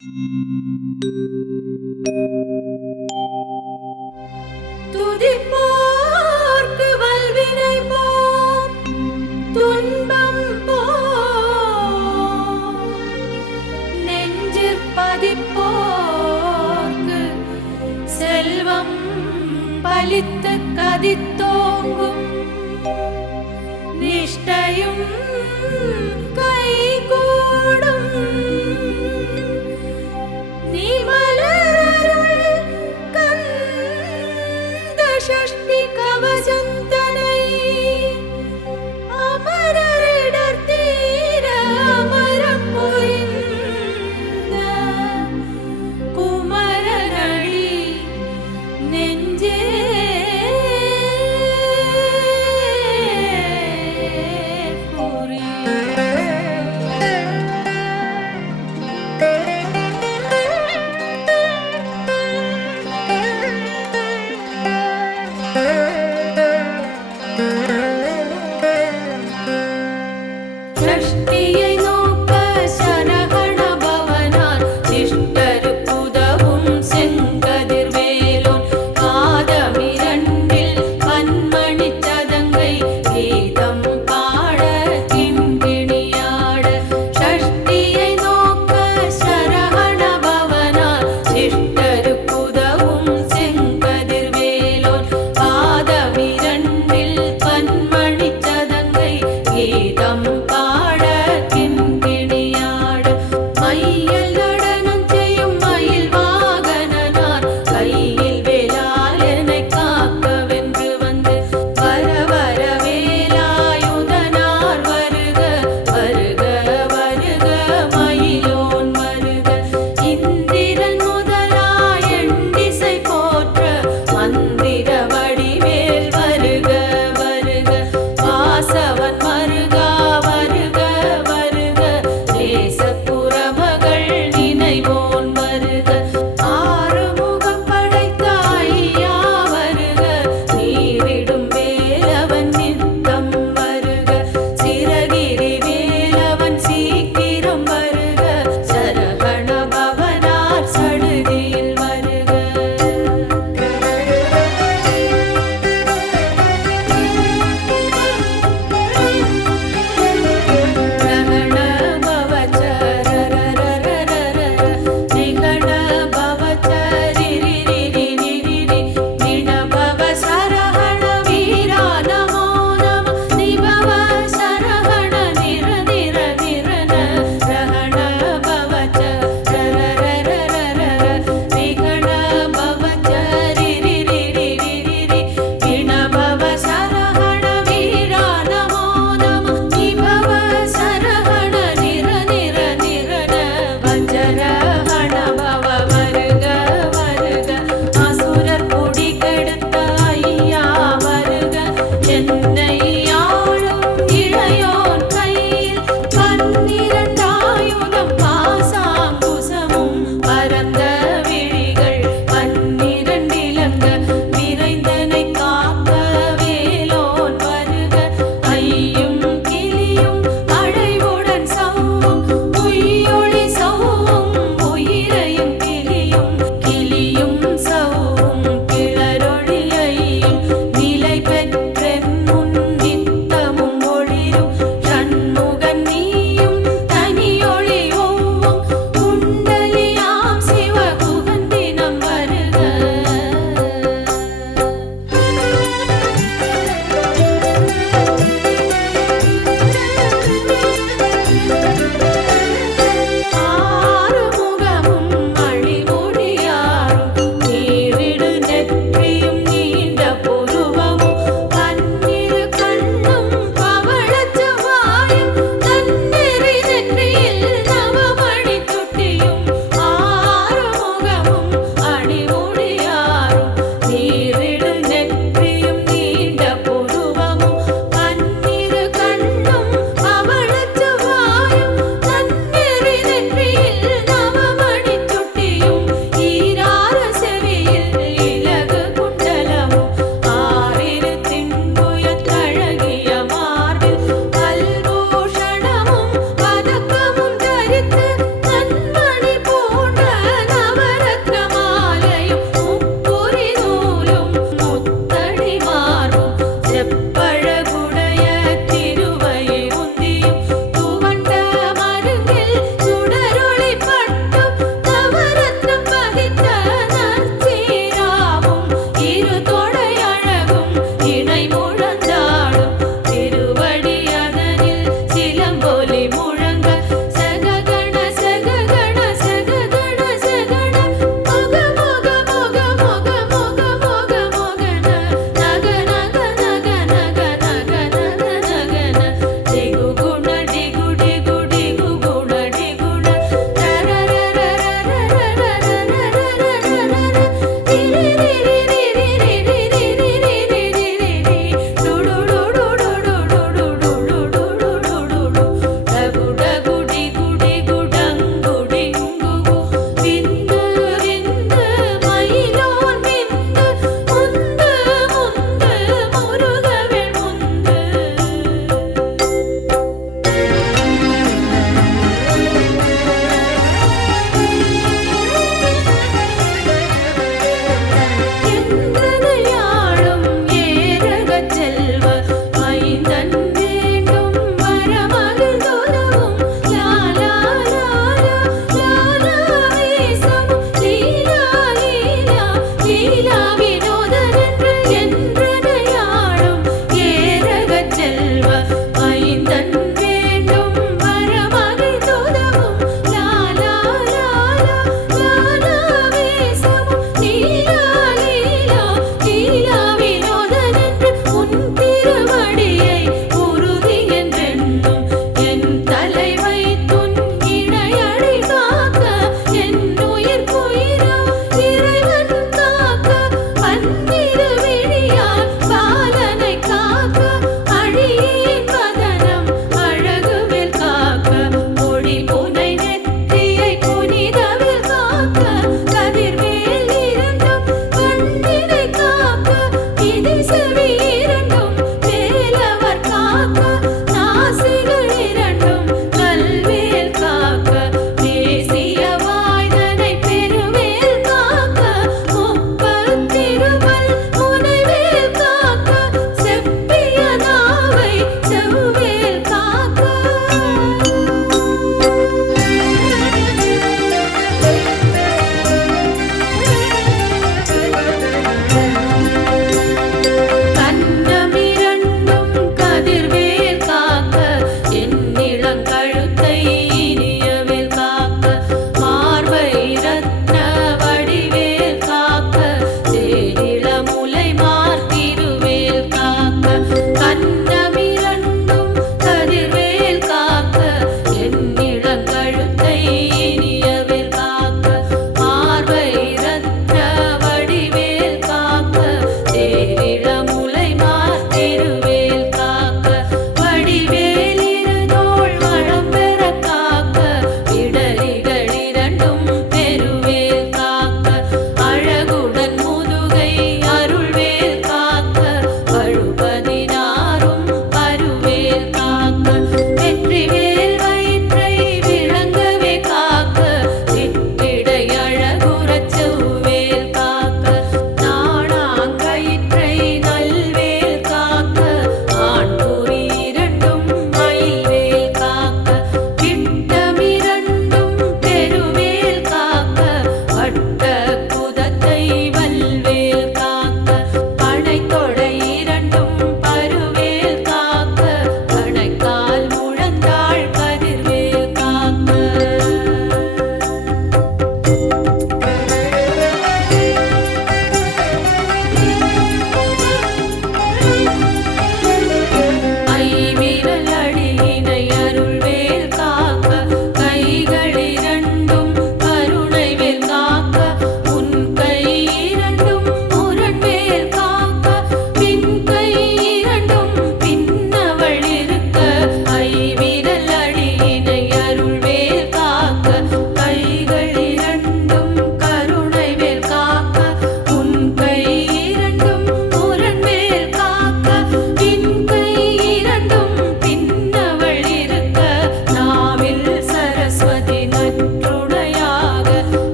துதிப்போர்க்கு